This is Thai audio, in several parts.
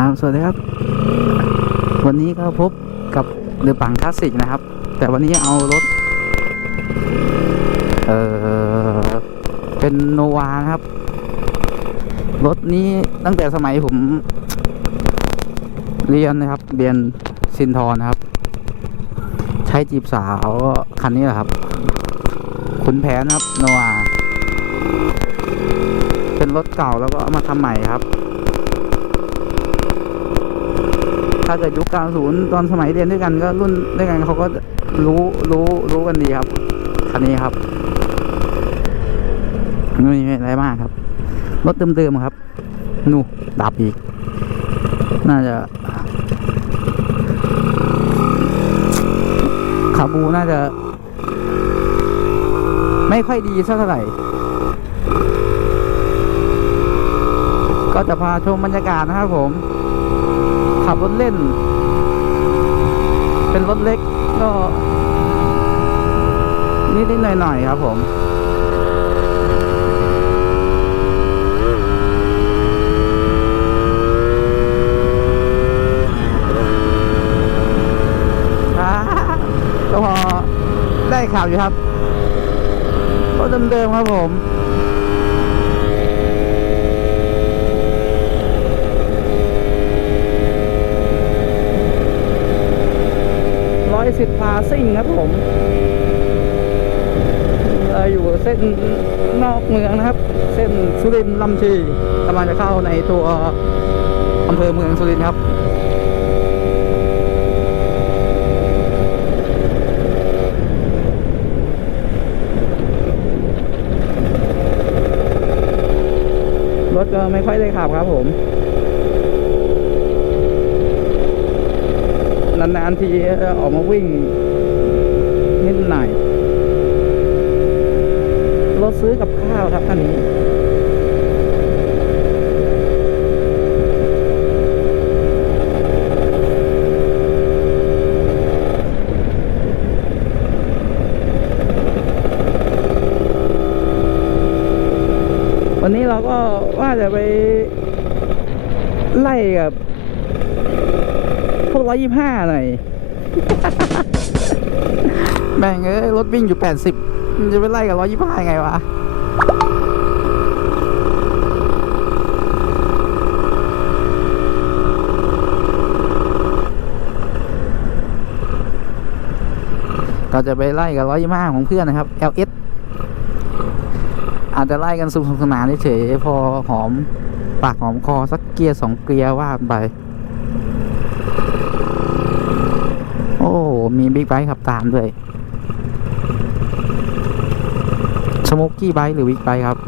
ครับ สวัสดีครับ วันนี้ก็พบกับเรือปังคลาสสิกนะครับ แต่วันนี้เอารถ เออเป็นโนวาครับ รถนี้ตั้งแต่สมัยผม เรียนนะครับ เรียนซินทรนะครับ ใช้จีบสาวก็คันนี้แหละครับขุนแผนครับ โนวา เป็นรถเก่าแล้วก็เอามาทำใหม่ครับ ถ้าเกิดยุค90ตอนสมัยเรียนด้วยกันก็รุ่นด้วยกันเขาก็รู้รู้รู้กันดีครับคันนี้ครับไม่มีอะไรมากครับรถเดิมๆครับ นู่ดับอีก น่าจะคาบูน่าจะ ไม่ค่อยดีสักเท่าไหร่ ก็จะพาชมบรรยากาศนะครับผม ขับรถเล่น เป็นรถเล็กก็ นิดๆหน่อยๆครับผมอ่าก็พอได้ข่าวอยู่ครับรถเดิมๆครับผม ร้อย สิบพาซิ่งครับผมเอ่ออยู่เส้นนอกเมืองนะครับ เส้นสุรินทร์ลำชีกำลังจะเข้าในตัวอำเภอเมืองสุรินทร์ครับรถก็ไม่ค่อยได้ขับครับผม นานๆทีออกมาวิ่งนิดหน่อยรถซื้อกับข้าวครับคันนี้วันนี้เราก็ว่าจะไปไล่กับ กร้อยยี่ห้าหน่อยแม่งเอ้ยรถวิ่งอยู่แปดสิบมันจะไปไล่กับร้อยยี่ห้าไงวะก็จะไปไล่กับร้อยยี่ห้าของเพื่อนนะครับ LS อาจจะไล่กันสนุกสนานเฉยพอหอม ปากหอมคอสักเกียร์สองเกียร์ว่าไป โอ้โห มีบิ๊กไบค์ขับตามด้วยสมุกกี้ไบค์หรือบิ๊กไบค์ครับ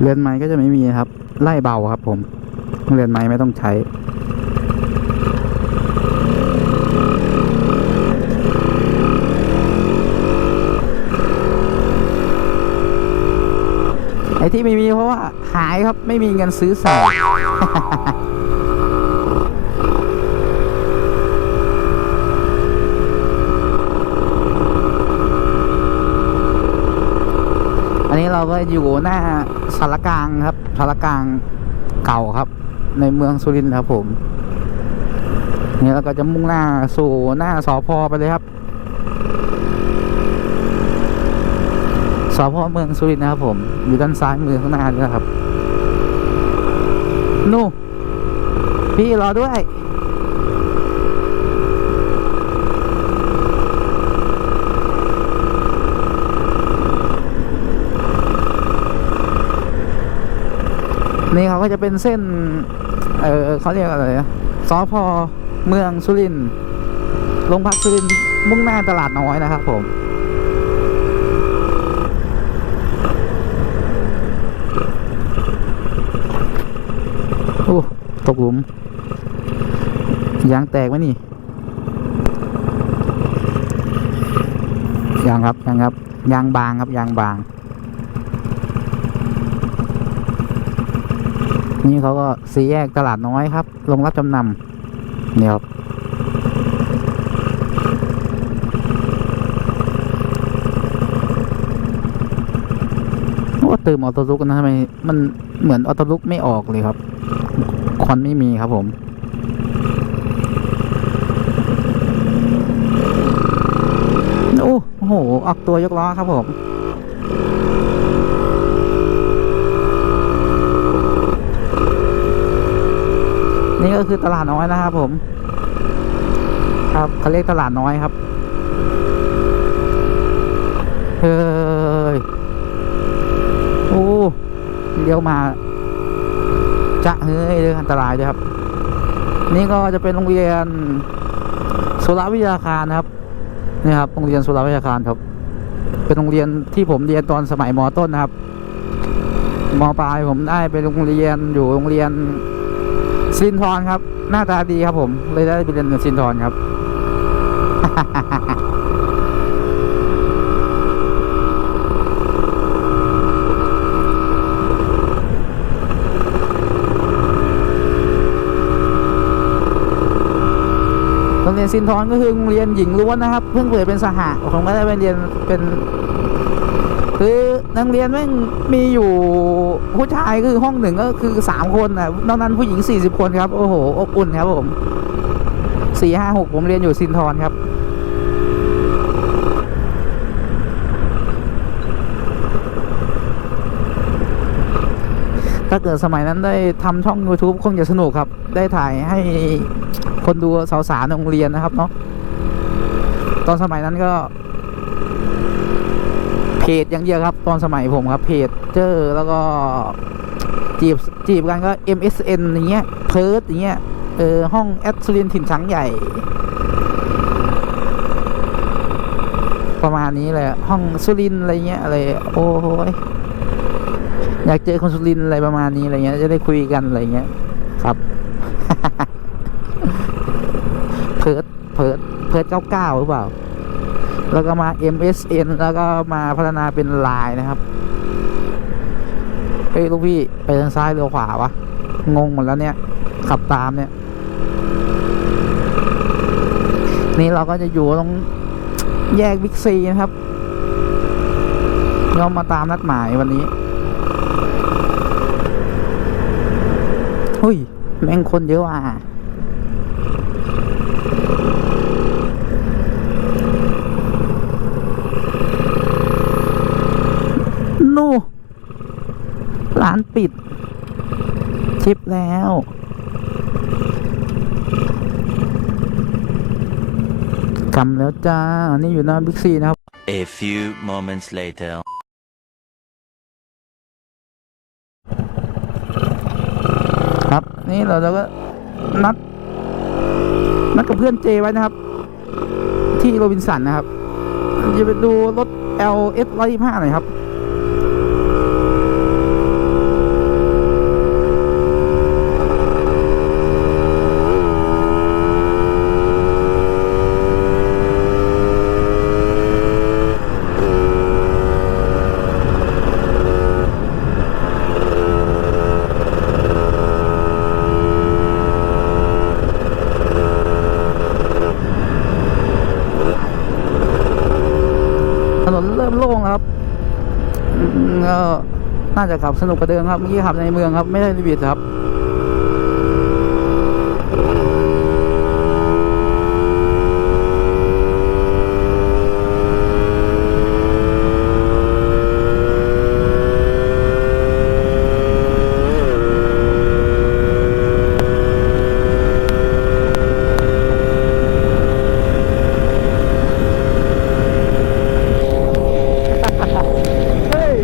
เรือนไม้ก็จะไม่มีครับ ไล่เบาครับผม เรือนไม้ไม่ต้องใช้ไอ้ที่ไม่มีเพราะว่าหายครับไม่มีเงินซื้อใส่อันนี้ เราก็อยู่หน้าสารกลางครับสารกลางเก่าครับ ในเมืองสุรินทร์ครับผมนี่เราก็จะมุ่งหน้าสู่หน้าสอพอไปเลยครับสอพอเมืองสุรินทร์นะครับผม อยู่ด้านซ้ายมือข้างหน้านี่นะครับ นู่ พี่รอด้วย นี่เขา ก็จะเป็นเส้น เออเขาเรียกอะไรนะสพเมืองสุรินทร์โรงพักสุรินทร์มุ่งหน้าตลาดน้อยนะครับผมโอ้ตกหลุมยางแตกไหมนี่ยางครับยางครับยางบางครับยางบาง นี่เขาก็สีแยกตลาดน้อยครับ ลงรับจำนำเนี่ยครับว่าเติมออโต้ลุกนะทำไมมันเหมือนออโต้ลุกไม่ออกเลยครับ ควันไม่มีครับผมโอ้โห ออกตัวยกล้อครับผม นี่ก็คือตลาดน้อยนะครับผม ครับเขาเรียกตลาดน้อยครับ เฮ้ย โอ้เลี้ยวมา จะเฮ้ยเรื่องอันตรายด้วยครับ นี่ก็จะเป็นโรงเรียนสุรวิทยาคารนะครับ นี่ครับ โรงเรียนสุรวิทยาคารครับ เป็นโรงเรียนที่ผมเรียนตอนสมัยมต้นนะครับมปลายผมได้ไปโรงเรียนอยู่โรงเรียน ซินทรครับ หน้าตาดีครับผม เลยได้ไปเรียนกับซินทรครับ โรงเรียนซินทรก็คือโรงเรียนหญิงล้วนนะครับ เพิ่งเปิดเป็นสหะผมก็ได้ไปเรียนเป็นคือ นักเรียนแม่งมีอยู่ผู้ชายคือห้องหนึ่งก็คือสามคนนะนอกนั้นผู้หญิงสี่สิบคนครับ โอ้โห อบอุ่นครับผมสี่ห้าหกผมเรียนอยู่ซินทรครับถ้าเกิดสมัยนั้นได้ทำช่อง YouTube คงจะสนุกครับ ได้ถ่ายให้คนดูสาวๆในโรงเรียนนะครับเนาะตอนสมัยนั้นก็ จอย่างเดียวครับ ตอนสมัยผมครับเพจเจอแล้วก็จีบจีบกันก็ MSN อย่างเงี้ยเพิร์ดอย่างเงี้ยเออห้องแอดสุรินถิ่นช้างใหญ่ ประมาณนี้เลยห้องสุรินอะไรเงี้ยอะไรโอ้โหยอยากเจอคนสุรินอะไรประมาณนี้อะไรเงี้ยจะได้คุยกันอะไรเงี้ยครับ เพิร์ดเพิร์ดเพิร์ดเก้าเก้าหรือเปล่า แล้วก็มา MSN แล้วก็มาพัฒนาเป็นไลน์นะครับ เฮ้ย ลูกพี่ไปทางซ้ายหรือขวาวะ งงหมดแล้วเนี่ย ขับตามเนี่ย นี่เราก็จะอยู่ตรงแยกบิ๊กซีนะครับเรามาตามนัดหมายวันนี้เฮ้ย แม่งคนเยอะว่ะ นู่ ร้านปิด ชิปแล้ว กำแล้วจ้า นี่อยู่หน้าบิ๊กซีนะครับ A few moments later. ครับ นี่เราเราก็นัด นัดกับเพื่อนเจไว้นะครับ ที่โรบินสันนะครับ จะไปดูรถ LS 125หน่อยครับ มโล่งครับอืมก็น่าจะขับสนุกกว่าเดิมครับเมื่อกี้ขับในเมืองครับ ไม่ได้รีบิดครับ เฮ้ย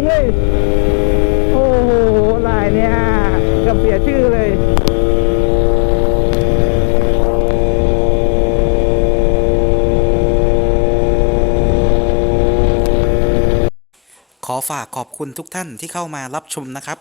งเลย โอ้โหลายเนี่ยเกับเสียชื่อเลย ขอฝากขอบคุณทุกท่านที่เข้ามารับชมนะครับ